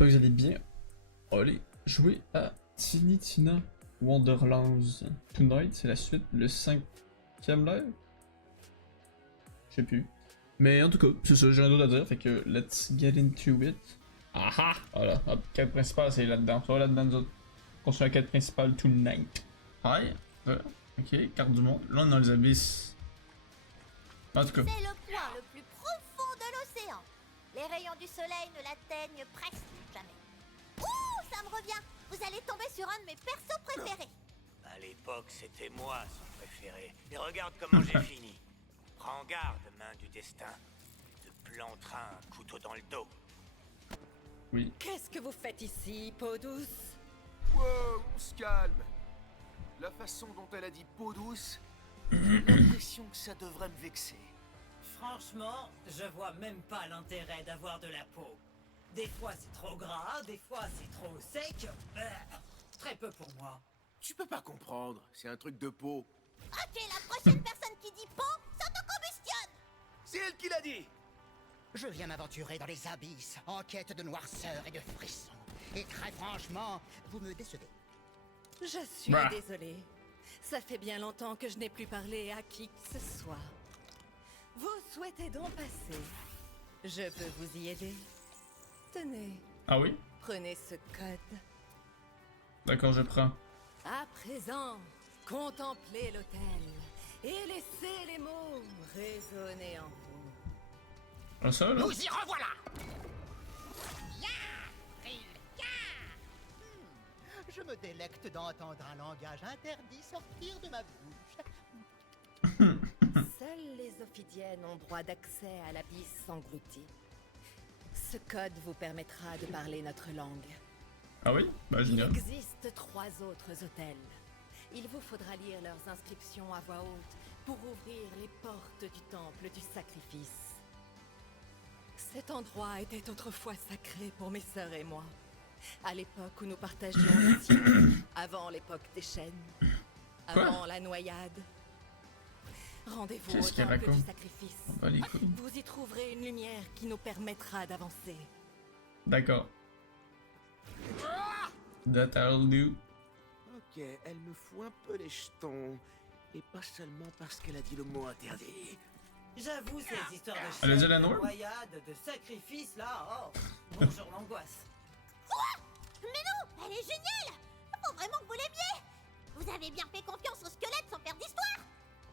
j'espère que vous allez bien. Allez, jouer à Tiny Tina Wonderlands Tonight, c'est la suite, le 5e live? Je sais plus. Mais en tout cas, c'est ça, j'ai rien d'autre à dire, fait que let's get into it. Aha! Voilà, la quête principale c'est là-dedans. Ça va là-dedans, nous autres. Construire la quête principale tonight. Hi! Voilà. Ok, carte du monde. Là, on est dans les abysses. En tout cas. C'est le point le plus profond de l'océan. Les rayons du soleil ne l'atteignent presque jamais. Ouh, ça me revient. Vous allez tomber sur un de mes persos préférés. À l'époque, c'était moi son préféré. Et regarde comment j'ai fini. Prends garde, main du destin. Te plantera un couteau dans le dos. Oui. Qu'est-ce que vous faites ici, peau douce? Wow, on se calme. La façon dont elle a dit peau douce, j'ai l'impression que ça devrait me vexer. Franchement, je vois même pas l'intérêt d'avoir de la peau. Des fois c'est trop gras, des fois c'est trop sec. Très peu pour moi. Tu peux pas comprendre, c'est un truc de peau. Ok, la prochaine personne qui dit peau s'autocombustionne. C'est elle qui l'a dit. Je viens m'aventurer dans les abysses, en quête de noirceur et de frissons. Et très franchement, vous me décevez. Je suis Bah. désolée. Ça fait bien longtemps que je n'ai plus parlé à qui que ce soit. Vous souhaitez donc passer? Je peux vous y aider. Tenez, Ah oui? prenez ce code. D'accord, je prends. À présent, contemplez l'hôtel et laissez les mots résonner en vous. Ah, ça, là? Nous y revoilà. Je me délecte d'entendre un langage interdit sortir de ma bouche. Seules les Ophidiennes ont droit d'accès à l'abysse englouti. Ce code vous permettra de parler notre langue. Ah oui? Bah, Il génial. existe 3 autres hôtels. Il vous faudra lire leurs inscriptions à voix haute pour ouvrir les portes du temple du sacrifice. Cet endroit était autrefois sacré pour mes sœurs et moi. À l'époque où nous partagions les cieux, avant l'époque des chaînes, avant la noyade. Rendez-vous au Qu'est-ce qu'elle temple du raconte? sacrifice. On va les couilles. Vous y trouverez une lumière qui nous permettra d'avancer. D'accord. That I'll do. Ok, elle me fout un peu les jetons. Et pas seulement parce qu'elle a dit le mot interdit. J'avoue ces histoires de Elle a dit chaînes, la de noire? noyades, de sacrifices là, oh, bonjour l'angoisse. Mais non, elle est géniale. Faut vraiment que vous l'aimiez. Vous avez bien fait confiance au squelette sans perdre d'histoire.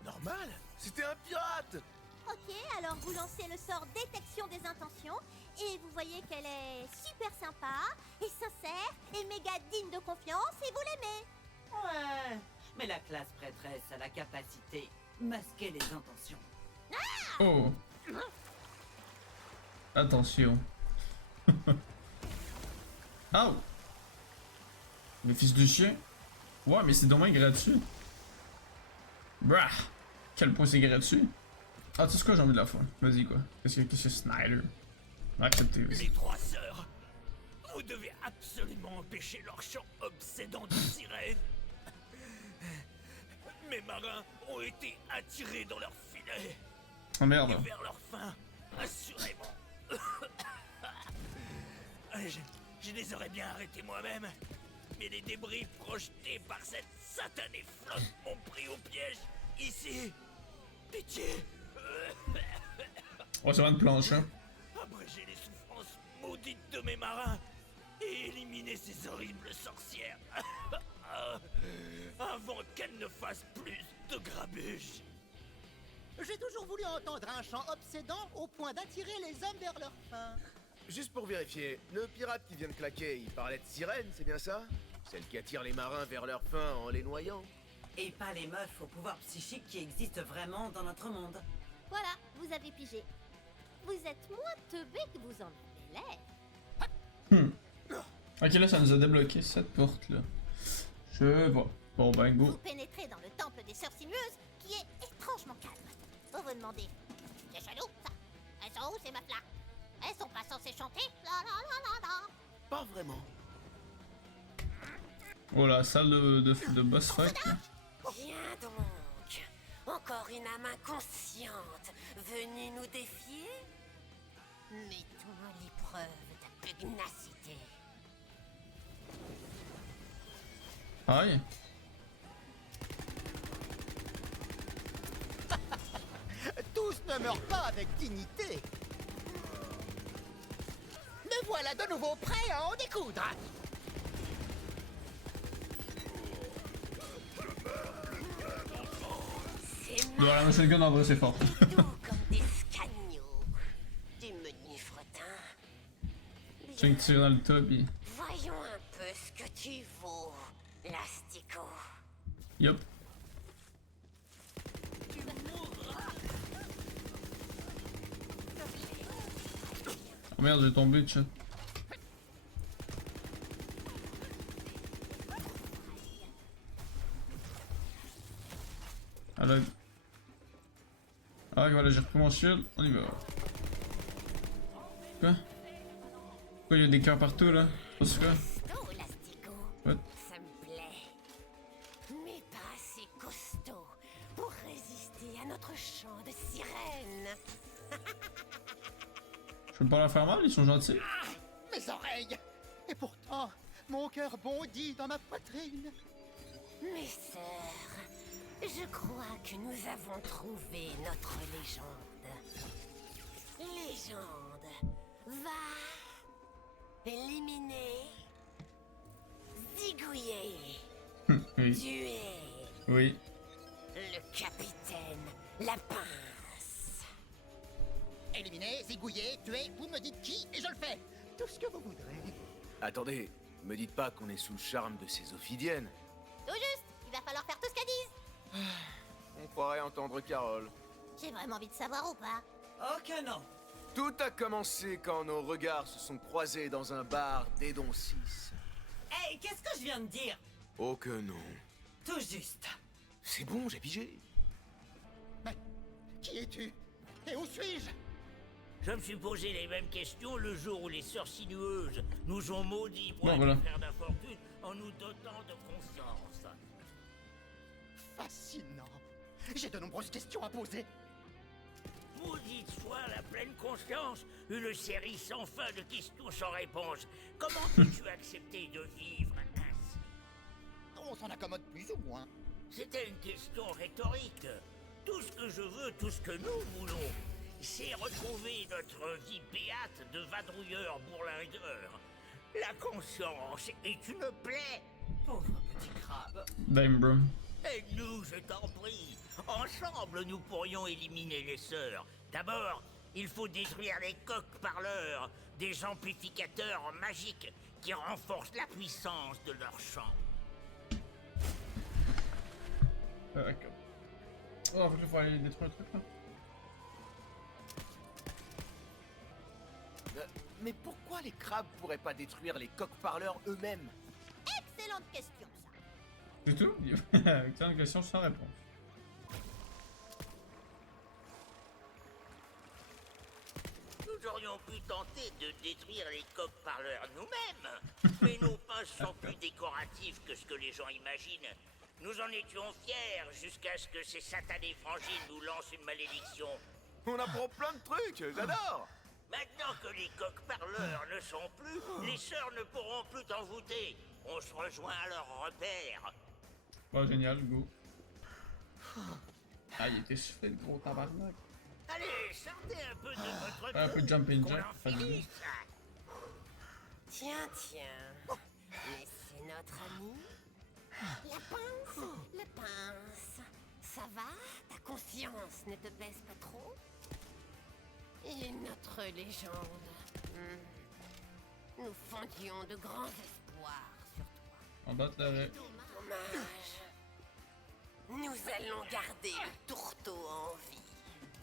Normal, c'était un pirate. Ok, alors vous lancez le sort détection des intentions et vous voyez qu'elle est super sympa et sincère et méga digne de confiance et vous l'aimez. Ouais, mais la classe prêtresse a la capacité masquer les intentions. Oh! Attention. Oh! Le fils du chien? Ouais, mais c'est dommage gratuit. Brah! Quel point c'est gratuit? Ah, tu sais quoi, j'ai envie de la fois. Vas-y, quoi. Qu'est-ce que Snyder? On va accepter aussi. Les 3 sœurs, vous devez absolument empêcher leur chant obsédant de sirène. Mes marins ont été attirés dans leur filet. Oh Et merde. vers leur fin, assurément. Je les aurais bien arrêtés moi-même. Mais les débris projetés par cette satanée flotte m'ont pris au piège. Ici. Pitié. On va se mettre une planche, hein. Abréger les souffrances maudites de mes marins. Et éliminer ces horribles sorcières. Avant qu'elles ne fassent plus de grabuge. J'ai toujours voulu entendre un chant obsédant au point d'attirer les hommes vers leur fin. Juste pour vérifier, le pirate qui vient de claquer, il parlait de sirène, c'est bien ça? Celle qui attire les marins vers leur fin en les noyant. Et pas les meufs au pouvoir psychique qui existent vraiment dans notre monde. Voilà, vous avez pigé. Vous êtes moins teubé que vous en avez l'air. Ok, là, ça nous a débloqué cette porte-là. Je vois. Bon, ben, Vous go. pénétrez dans le temple des sœurs sinueuses qui est étrangement calme. Vous vous demandez, c'est chelou ça? Elles sont où ces meufs-là? Elles sont pas censées chanter? La la la la la. Pas vraiment. Oh, la salle de boss fight, là. Viens donc. Encore une âme inconsciente venue nous défier? Mettons à l'épreuve ta pugnacité. Aïe. Tous ne meurent pas avec dignité. Me voilà de nouveau prêt à en découdre. C'est Bon, la machine gun en vrai c'est fort. doux comme des scagnots. Du menu fretin. 5 tirs dans le top et... Voyons un peu ce que tu vaux, Lastico. Yup. Oh merde, j'ai tombé, chat. Alors... Ah voilà, j'ai repris mon shield, on y va. Quoi? Pourquoi il y a des cœurs partout là? C'est quoi? Costaud, Lastico. What? Ça me plaît. Mais pas assez costaud pour résister à notre chant de sirène. Je peux pas leur faire mal, ils sont gentils. Mes oreilles. Et pourtant, mon cœur bondit dans ma poitrine. Mes sœurs, je crois que nous avons trouvé notre légende. Légende va éliminer, zigouiller, Oui. tuer Oui. le capitaine La Pince. Éliminer, zigouiller, tuer, vous me dites qui et je le fais. Tout ce que vous voudrez. Attendez, me dites pas qu'on est sous le charme de ces ophidiennes. Tout juste, il va falloir faire tout ce qu'elles disent. On croirait entendre Carole. J'ai vraiment envie de savoir ou pas. Oh que non. Tout a commencé quand nos regards se sont croisés dans un bar d'Edon 6. Hey, qu'est-ce que je viens de dire? Oh que non. Tout juste. C'est bon, j'ai pigé. Mais qui es-tu? Et où suis-je? Je me suis posé les mêmes questions le jour où les sœurs sinueuses nous ont maudits pour Bon, être voilà. faire d'infortune en nous dotant de conscience. Fascinant. J'ai de nombreuses questions à poser. Maudite soit la pleine conscience, une série sans fin de questions sans réponse. Comment peux-tu accepter de vivre ainsi? On s'en accommode plus ou moins. C'était une question rhétorique. Tout ce que je veux, tout ce que nous voulons, c'est retrouver notre vie béate de vadrouilleurs bourlingueurs. La conscience est une plaie. Pauvre petit crabe. Damn, bro. Aide-nous, je t'en prie. Ensemble, nous pourrions éliminer les sœurs. D'abord, il faut détruire les coqs parleurs, des amplificateurs magiques qui renforcent la puissance de leur chant. D'accord. Oh, en fait, il faut aller détruire le truc là. Mais pourquoi les crabes pourraient pas détruire les coqs parleurs eux-mêmes? Excellente question, ça. C'est tout? Excellente question sans réponse. Nous aurions pu tenter de détruire les coqs parleurs nous-mêmes, mais nos poches sont plus décoratifs que ce que les gens imaginent. Nous en étions fiers jusqu'à ce que ces satanés frangines nous lancent une malédiction. On apprend plein de trucs, j'adore. Maintenant que les coqs parleurs ne sont plus, les sœurs ne pourront plus t'envoûter. On se rejoint à leur repère. Bon, génial, go. Ah, il était chauffé le gros tabarnak. Allez, sortez un peu de votre Un peu de jumping qu'on jack, en pas de finisse. Tiens, tiens. Mais c'est notre ami. La pince, le pince. Ça va? Ta conscience ne te baisse pas trop? Et notre légende. Nous fondions de grands espoirs sur toi. On bat l'arrêt. Dommage. Nous allons garder le tourteau en vie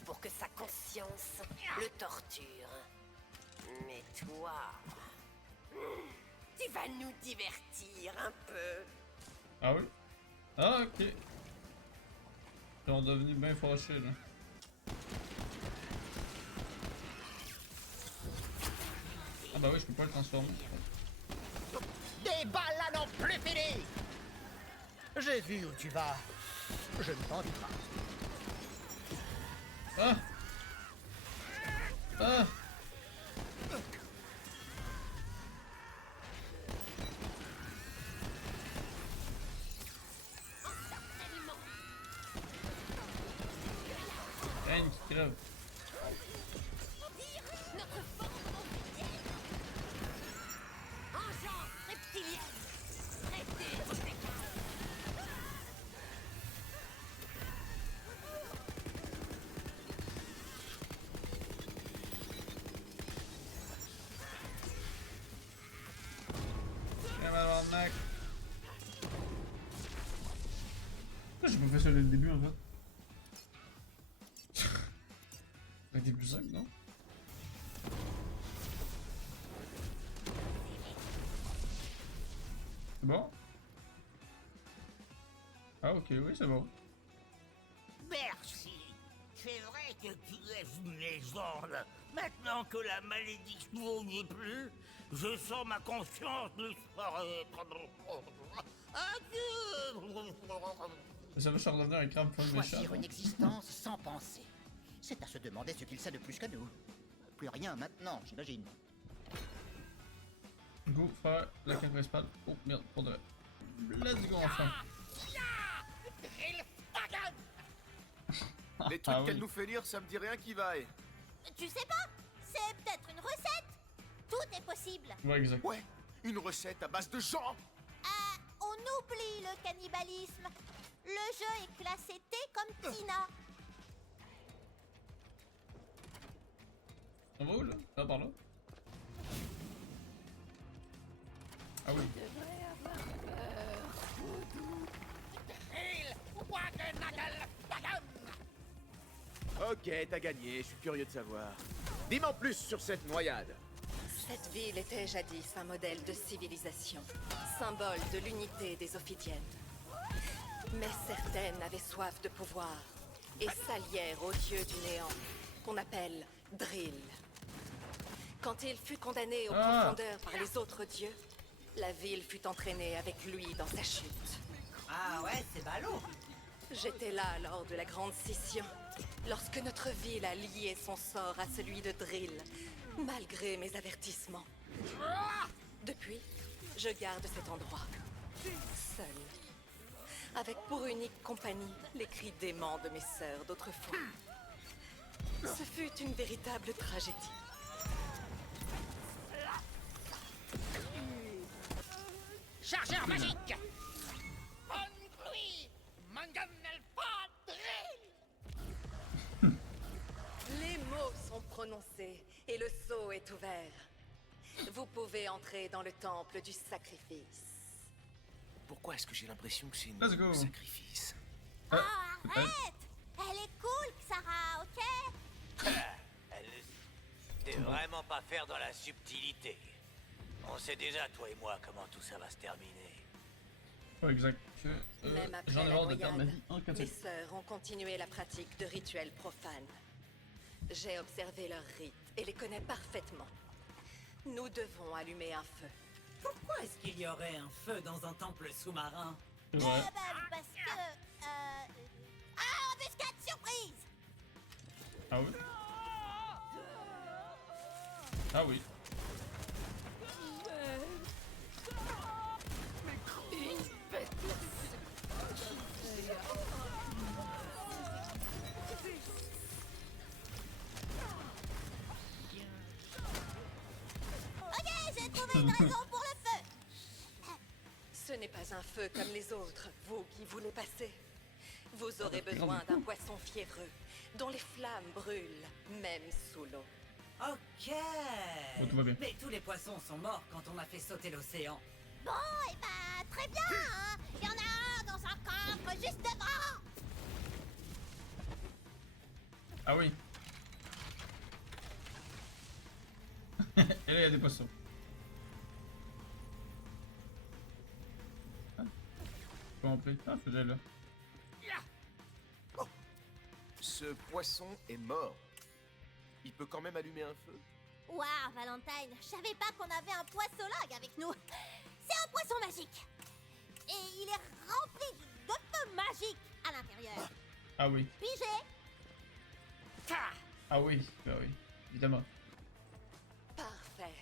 pour que sa conscience le torture. Mais toi, tu vas nous divertir un peu. Ah oui? Ah, ok. Ils sont devenus bien fâchés là. Ah bah oui, je peux pas le transformer. Des balles à n'en plus finir. J'ai vu où tu vas. Je ne t'en dis pas. Ah! Ah! crève. Engeance reptilienne. Traitez vos pécages. Tabarnak. Pourquoi j'ai pas fait ça dès le début en fait? Ça a été plus simple, non? C'est bon? Ah ok, oui c'est bon. Merci. C'est vrai que tu es une légende. Maintenant que la malédiction n'y est plus, je sens ma conscience disparaître. Adieu. Ça va charlatan un crabe pas méchant. Choisir une existence sans penser. C'est à se demander ce qu'il sait de plus que nous. Plus rien maintenant, j'imagine. Go faire la carte principale. Oh merde, pour de vrai. Let's go enfin. Les trucs Ah oui. qu'elle nous fait lire, ça me dit rien qui vaille. Tu sais pas? C'est peut-être une recette. Tout est possible. Ouais, exact. Ouais, une recette à base de gens. On oublie le cannibalisme. Le jeu est classé T comme Tina. On va où là? Là par là? Ah oui. Ok, t'as gagné, je suis curieux de savoir. Dis-moi en plus sur cette noyade. Cette ville était jadis un modèle de civilisation, symbole de l'unité des Ophidiennes. Mais certaines avaient soif de pouvoir et s'allièrent au dieu du néant, qu'on appelle Drill. Quand il fut condamné aux profondeurs par les autres dieux, la ville fut entraînée avec lui dans sa chute. Ah ouais, c'est ballot. J'étais là lors de la grande scission, lorsque notre ville a lié son sort à celui de Drill, malgré mes avertissements. Depuis, je garde cet endroit, seul, avec pour unique compagnie les cris d'aimants de mes sœurs d'autrefois. Ce fut une véritable tragédie. Chargeur magique! Les mots sont prononcés et le sceau est ouvert. Vous pouvez entrer dans le temple du sacrifice. Pourquoi est-ce que j'ai l'impression que c'est Let's go. un sacrifice? Oh, arrête! Elle est cool, Xara, ok? Elle ne sait vraiment pas faire dans la subtilité. On sait déjà, toi et moi, comment tout ça va se terminer. Ouais, exact. Même J'en après ai la marre de perdre ma noyade, vie en mes 4 sœurs ont continué la pratique de rituels profanes. J'ai observé leurs rites et les connais parfaitement. Nous devons allumer un feu. Pourquoi est-ce qu'il y aurait un feu dans un temple sous-marin? Ouais. Parce que... Ah, embuscade surprise! Ah oui? Ah oui. Ok, j'ai trouvé une raison pour le feu! Ce n'est pas un feu comme les autres, vous qui voulez passer. Vous aurez besoin d'un poisson fiévreux, dont les flammes brûlent, même sous l'eau. Ok. Bon, tout va bien. Mais tous les poissons sont morts quand on a fait sauter l'océan. Bon, et bah, très bien, hein! Il y en a un dans un coffre juste devant! Ah oui. Et là, il y a des poissons. Ah. Pas en paix. Ah, faisais là. Ce poisson est mort. Il peut quand même allumer un feu? Waouh, Valentine, je savais pas qu'on avait un poissologue avec nous. C'est un poisson magique. Et il est rempli de feu magique à l'intérieur. Ah oui. Pigé? Ah oui. Bah oui. Évidemment. Parfait.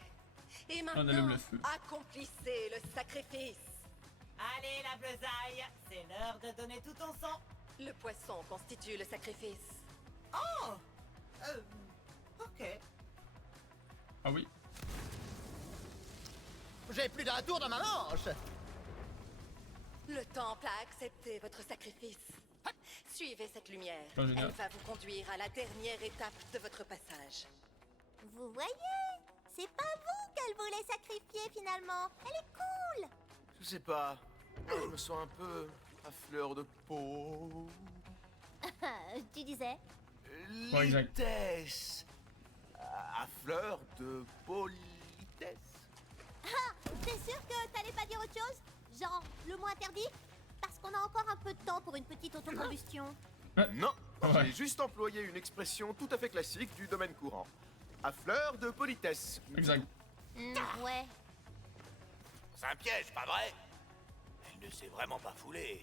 Et On maintenant, allume le feu. accomplissez le sacrifice. Allez, la bleusaille, c'est l'heure de donner tout ton sang. Le poisson constitue le sacrifice. Oh, Ok. Ah oui. J'ai plus d'un tour dans ma manche. Le temple a accepté votre sacrifice. Suivez cette lumière. Oh, génial. Elle va vous conduire à la dernière étape de votre passage. Vous voyez, c'est pas vous qu'elle voulait sacrifier finalement. Elle est cool. Je sais pas. Moi, je me sens un peu à fleur de peau. Tu disais? Ouais, exact. Litesse. À fleur de politesse. Ah, t'es sûr que t'allais pas dire autre chose? Genre, le mot interdit? Parce qu'on a encore un peu de temps pour une petite autocombustion. Non, Ouais. j'ai juste employé une expression tout à fait classique du domaine courant. À fleur de politesse. Exact. Ouais. C'est un piège, pas vrai? Elle ne s'est vraiment pas foulée.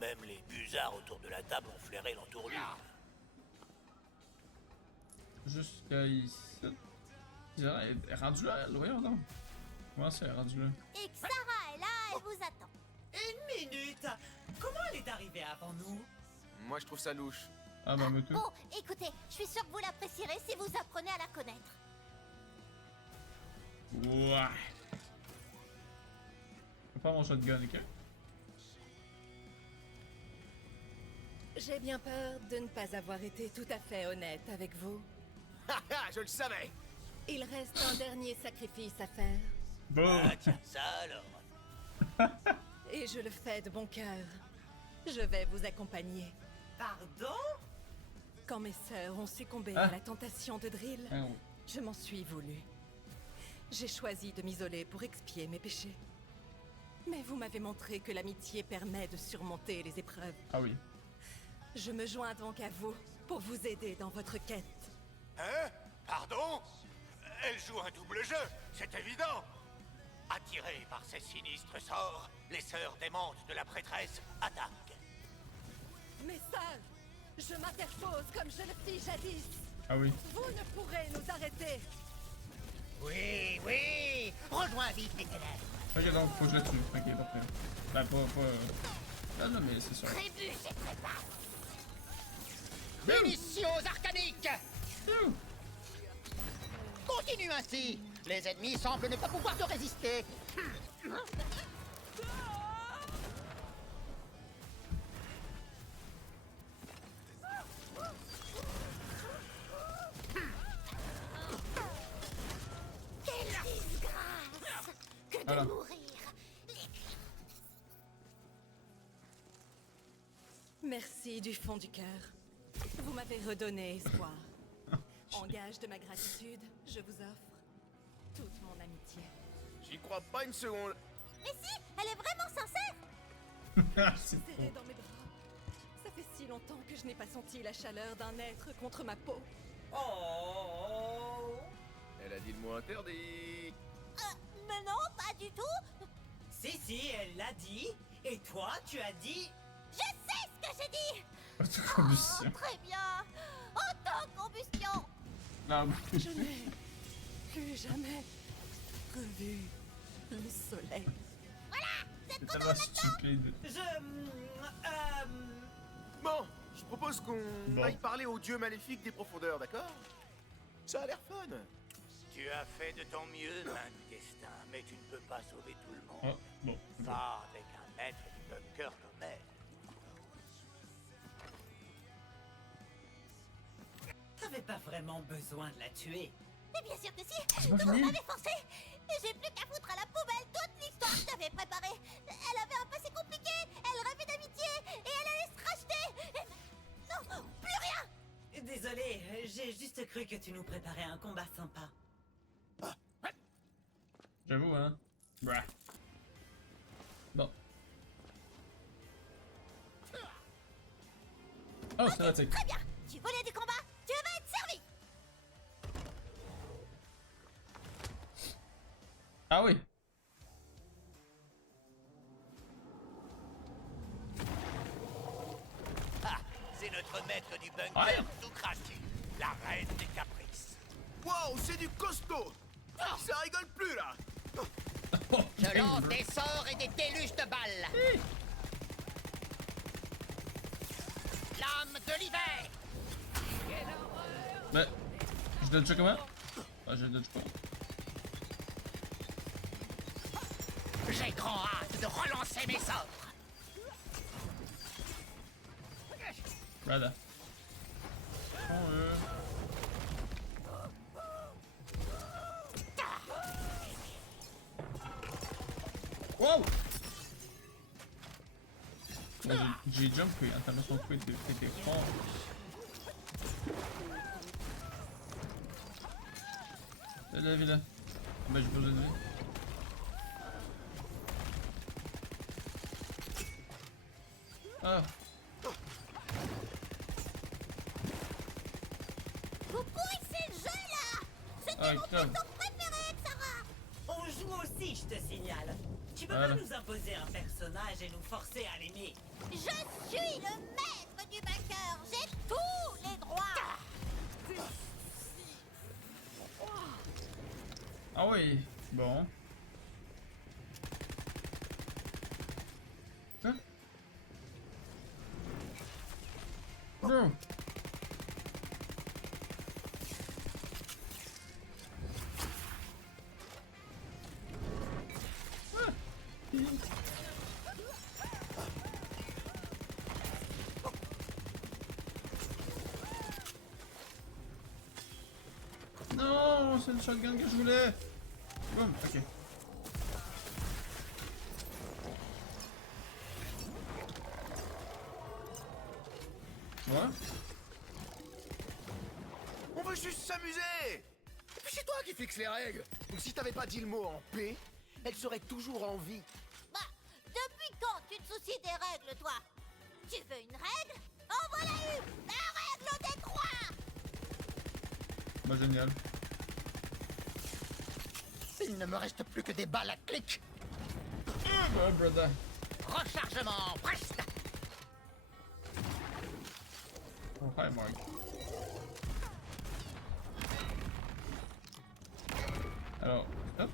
Même les busards autour de la table ont flairé l'entourloupe. Jusqu'à ici. Zara est rendue là, elle, voyons donc. Comment ça, elle est rendue là? Et que Sarah est là, elle vous attend. Une minute. Comment elle est arrivée avant nous? Moi, je trouve ça louche. Ah bah, moto. Bon, écoutez, je suis sûre que vous l'apprécierez si vous apprenez à la connaître. Ouais. Je vais faire mon shotgun, ok? J'ai bien peur de ne pas avoir été tout à fait honnête avec vous. Haha, je le savais. Il reste un dernier sacrifice à faire. Bon. Ah tiens, ça alors. Et je le fais de bon cœur. Je vais vous accompagner. Pardon? Quand mes sœurs ont succombé Ah. à la tentation de Drill, Ah, oui. je m'en suis voulu. J'ai choisi de m'isoler pour expier mes péchés. Mais vous m'avez montré que l'amitié permet de surmonter les épreuves. Ah oui. Je me joins donc à vous pour vous aider dans votre quête. Hein? Pardon? Elle joue un double jeu, c'est évident. Attirées par ces sinistres sorts, les sœurs démentes de la prêtresse attaquent. Mes sœurs, je m'interpose comme je le fis jadis. Ah oui. Vous ne pourrez nous arrêter. Oui, oui. Rejoins vite les ténèbres. Ok, donc faut que je le tue. Ok, parfait. Ben, pas. Ah non, mais c'est sûr. Trébuche et trépasse. Munitions arcaniques. Ouh. Continue ainsi. Les ennemis semblent ne pas pouvoir te résister. Quelle disgrâce que de Voilà. mourir. Merci du fond du cœur. Vous m'avez redonné espoir. En gage de ma gratitude, je vous offre toute mon amitié. J'y crois pas une seconde. Mais si, elle est vraiment sincère. Ah, c'est Serré trop. dans mes bras. Ça fait si longtemps que je n'ai pas senti la chaleur d'un être contre ma peau. Oh. Elle a dit le mot interdit. Mais non, pas du tout. Si, elle l'a dit. Et toi, tu as dit... Je sais ce que j'ai dit. Autocombustion. Très bien. Autocombustion. Non, Je n'ai plus jamais revu le soleil. c'est tellement stupide. Bon, je propose qu'on Bon. aille parler au dieu maléfique des profondeurs, d'accord? Ça a l'air fun. Tu as fait de ton mieux, main du destin, mais tu ne peux pas sauver tout le monde. Ah, bon. Pas avec un maître du bunker comme elle. T'avais pas vraiment besoin de la tuer. Mais bien sûr que si. C'est pas Vous fini. m'avez forcé. Et j'ai plus qu'à foutre à la poubelle toute l'histoire que j'avais préparée. Elle avait un passé compliqué. Elle rêvait d'amitié. Et elle allait se racheter. Non, plus rien. Désolé, j'ai juste cru que tu nous préparais un combat sympa. J'avoue, hein. Brah. Bon. Oh, c'est pratique. Très bien. Tu voulais du combat. Tu vas être servi. Ah oui. Ah, c'est notre maître du bunker, Ouais. Zukrati, la reine des caprices. Waouh, c'est du costaud. Ça rigole plus là. Oh, Je lance des sorts et des déluges de balles. Lame de l'hiver. Quelle horreur! Mais, je dodge comment? Ah, je dodge pas. J'ai grand hâte de relancer mes sorts. Rada. Oh, wow! J'ai jumpé, attends, mais son tweet était fort. C'est la vie là. Ben j'ai pas besoin de vie. Ah! Vous pourrissez le jeu là! C'était Ah, mon grave. perso préféré, Sarah! On joue aussi, je te signale. Tu peux Voilà. pas nous imposer un personnage et nous forcer à l'aimer. Je suis le maître du bunker! J'ai tous les droits! Ah oui, bon. Quoi? Non! Ah. Non, c'est le shotgun que je voulais. Boum, ok. Ouais. On veut juste s'amuser. Et puis c'est toi qui fixe les règles. Donc si t'avais pas dit le mot en paix, elle serait toujours en vie. Bah, depuis quand tu te soucies des règles, toi? Tu veux une règle? En voilà une! La règle des trois! Bah génial. Il ne me reste plus que des balles à clic. Ouais, brother. Rechargement, preste. Oh, hi, Mark. Alors, hop.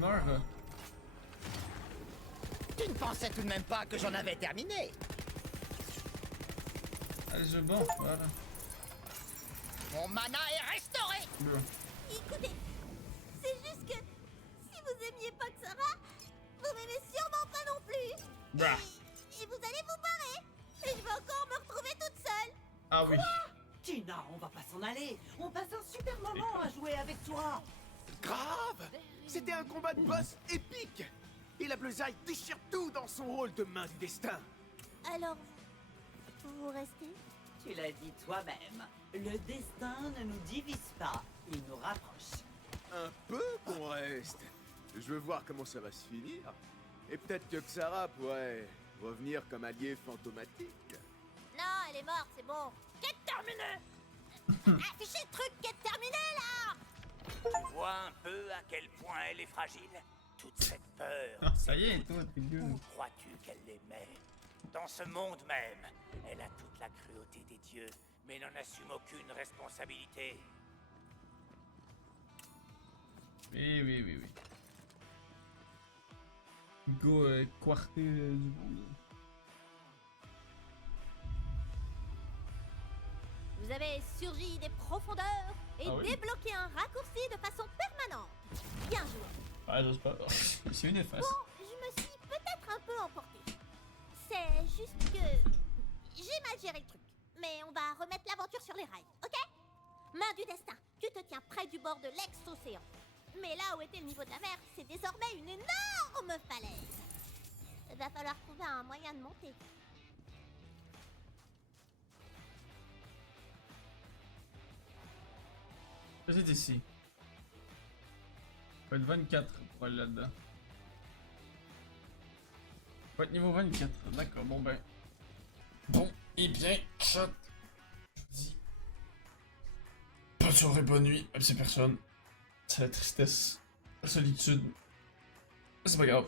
Marv. Tu ne pensais tout de même pas que j'en avais terminé. Allez, je bon, voilà. Mon mana est restauré. Bon. Écoutez, c'est juste que si vous aimiez pas que Sarah, vous m'aimez sûrement pas non plus. Bah. Et vous allez vous barrer. Et je vais encore me retrouver toute seule. Ah oui. Tina, on va pas s'en aller. On passe un super moment à jouer avec toi. Grave. C'était un combat de boss épique. Et la Bleusaille déchire tout dans son rôle de main du destin. Alors, vous restez? Tu l'as dit toi-même. Le destin ne nous divise pas, il nous rapproche. Un peu qu'on reste. Je veux voir comment ça va se finir. Et peut-être que Xara pourrait revenir comme allié fantomatique. Non, elle est morte, c'est bon. Quête terminée. Affichez le truc, quête terminée, là. Vois un peu à quel point elle est fragile. Toute cette peur. Ah, ça y est, toi, t'es gueule. Où crois-tu qu'elle l'aimait? Dans ce monde même, elle a toute la cruauté des dieux, mais n'en assume aucune responsabilité. Oui, oui, oui, oui. Go quarté du monde. Vous avez surgi des profondeurs et Ah oui. débloqué un raccourci de façon permanente. Bien joué. Ah, j'ose pas. C'est une efface. Bon, je me suis peut-être un peu emportée. C'est juste que j'ai mal géré le truc. Mais on va remettre l'aventure sur les rails, ok? Main du destin, tu te tiens près du bord de l'ex-océan. Mais là où était le niveau de la mer, c'est désormais une énorme falaise. Va falloir trouver un moyen de monter. C'est ici. Faut être 24 pour aller là-dedans. Faut être niveau 24. D'accord, bon ben. Bon, et bien, chat. Je vous dis. Bonne soirée, bonne nuit, même si personne. C'est la tristesse, la solitude. C'est pas grave.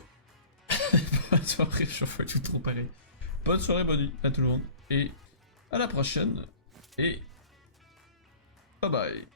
Bonne soirée, je fais tout trop pareil. Bonne soirée, bonne nuit à tout le monde. Et à la prochaine. Et bye bye.